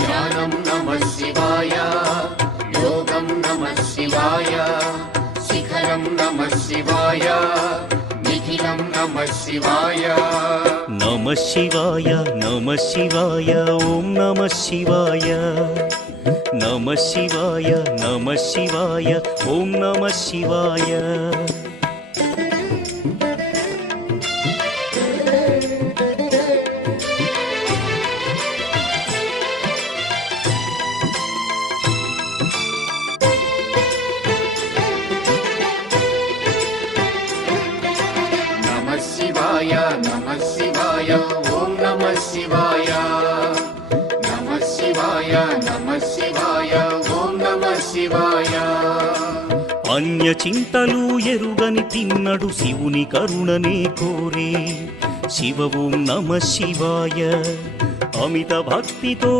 ధ్యానం నమః శివాయ, యోగం నమః శివాయ, శిఖరం నమః శివాయ, నిఖిలం నమః శివాయ. నమః శివాయ నమః శివాయ ఓం నమః శివాయ. నమః శివాయ నమః శివాయ ఓం నమః శివాయ. నమః శివాయ నమః శివాయ ఓం నమః శివాయ. నమః శివాయ నమః శివాయ ఓం నమః శివాయ. అన్య చింతలు ఎరుగని తిన్నడు శివుని కరుణనే కోరే. శివ ఓం నమః శివాయ. అమిత భక్తితో